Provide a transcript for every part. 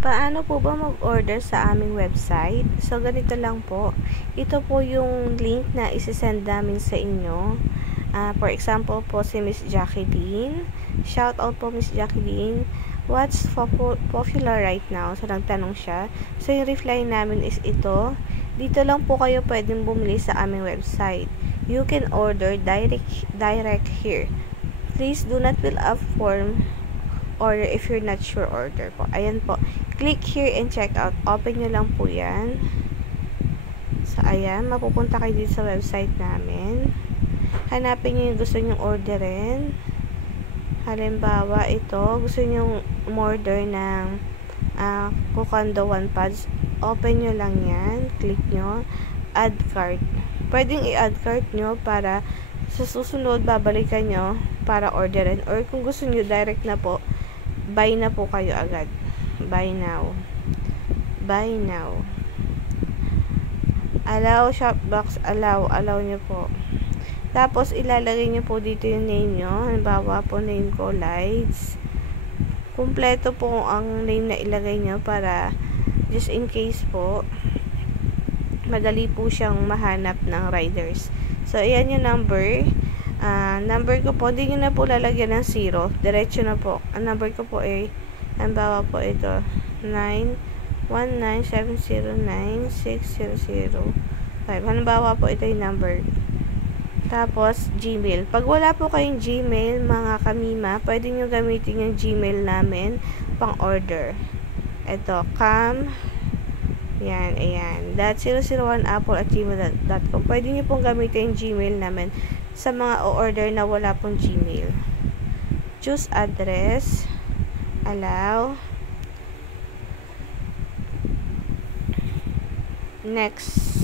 Paano po ba mag-order sa aming website? So, ganito lang po. Ito po yung link na isi-send namin sa inyo. For example po, si Miss Jacqueline. Shout out po, Miss Jacqueline. What's popular right now? So, nagtanong siya. So, yung reply namin is ito. Dito lang po kayo pwedeng bumili sa aming website. You can order direct here. Please do not fill up form order if you're not sure order po. Ayan po. Click here and check out. Open nyo lang po yan. So, ayan. Mapupunta kayo dito sa website namin. Hanapin nyo yung gusto nyong orderin. Halimbawa, ito. Gusto nyong order ng Kukando One Pads. Open nyo lang yan. Click nyo. Add cart. Pwedeng i-add cart nyo para sa susunod, babalikan nyo para orderin. Or kung gusto nyo, direct na po, buy na po kayo agad. Buy now. Buy now. Allow shopbox. Allow nyo po. Tapos, ilalagay nyo po dito yung name nyo. Halimbawa po, name ko, Lights. Kumpleto po ang name na ilagay nyo para just in case po, madali po siyang mahanap ng riders. So, ayan yung number. Number ko po, hindi nyo na po lalagyan ng 0. Diretso na po. Ang number ko po ay, halimbawa po ito, 919709600. Halimbawa po ito yung number. Tapos, Gmail. Pag wala po kayong Gmail, mga kamima, pwede nyo gamitin yung Gmail namin pang order. Ito, yan, ayan. .001apple@gmail.com. Pwede nyo pong gamitin yung Gmail namin sa mga o-order na wala pong Gmail. Choose address. Allow. Next.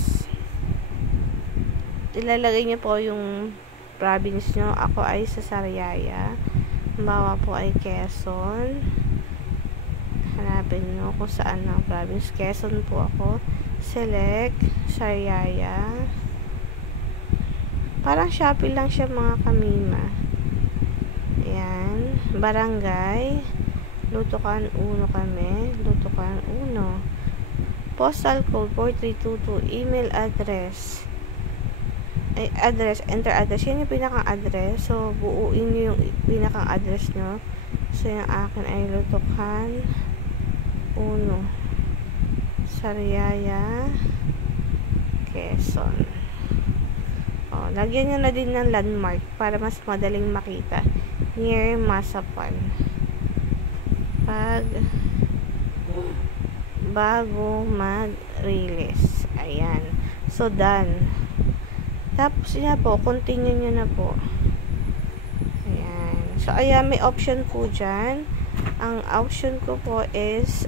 Ilalagay nyo po yung province nyo. Ako ay sa Sariaya. Bawa po ay Quezon. Hanapin nyo kung saan ang province. Quezon po ako. Select. Sariaya. Parang Shopee lang siya, mga kamima. Ayan. Barangay. Lutukan 1 kami. Lutukan 1. Postal code 4322. Email address. Address. Enter address. Yan yung pinakang-address. So, buuin nyo yung pinakang-address nyo. So, yung akin ay Lutukan 1. Sariaya. Quezon. Lagyan nyo na din ng landmark para mas madaling makita. Near Masapan. Bago mag-release. Ayan. So, done. Tapos yun po, continue nyo na po. Ayan. So, ayan, may option po dyan. Ang option ko po is,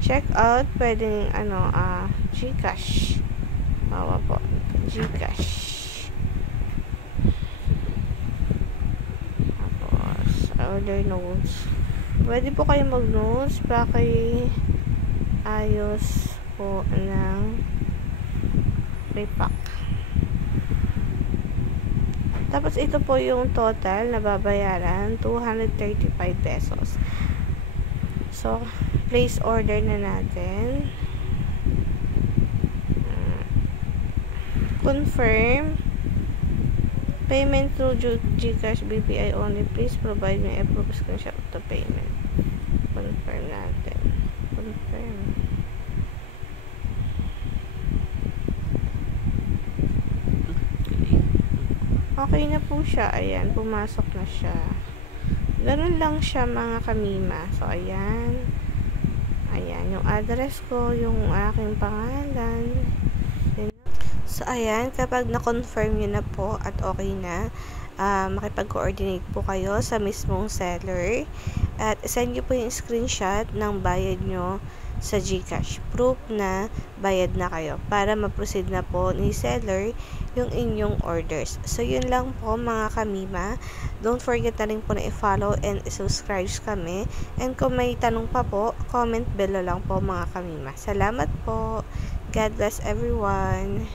check out, pwedeng, Gcash. Bawa po. Gcash. Tapos, order notes. Pwede po kayo mag-notes para kay ayos po ng repack. Tapos, ito po yung total na babayaran, 235 pesos. So, place order na natin. Confirm. Payment through Gcash BPI only. Please provide me a proof screenshot of the payment. Confirm natin. Confirm. Okay na po siya. Ayan, pumasok na siya. Ganun lang siya, mga kamima. So, ayan. Ayan, yung address ko, yung aking pangalan. So, ayan, kapag na-confirm nyo na po at okay na, makipag-coordinate po kayo sa mismong seller at send nyo po yung screenshot ng bayad nyo sa Gcash. Proof na bayad na kayo para ma-proceed na po ni seller yung inyong orders. So, yun lang po, mga kamima. Don't forget na rin po na i-follow and i-subscribe kami. And kung may tanong pa po, comment below lang po, mga kamima. Salamat po. God bless everyone.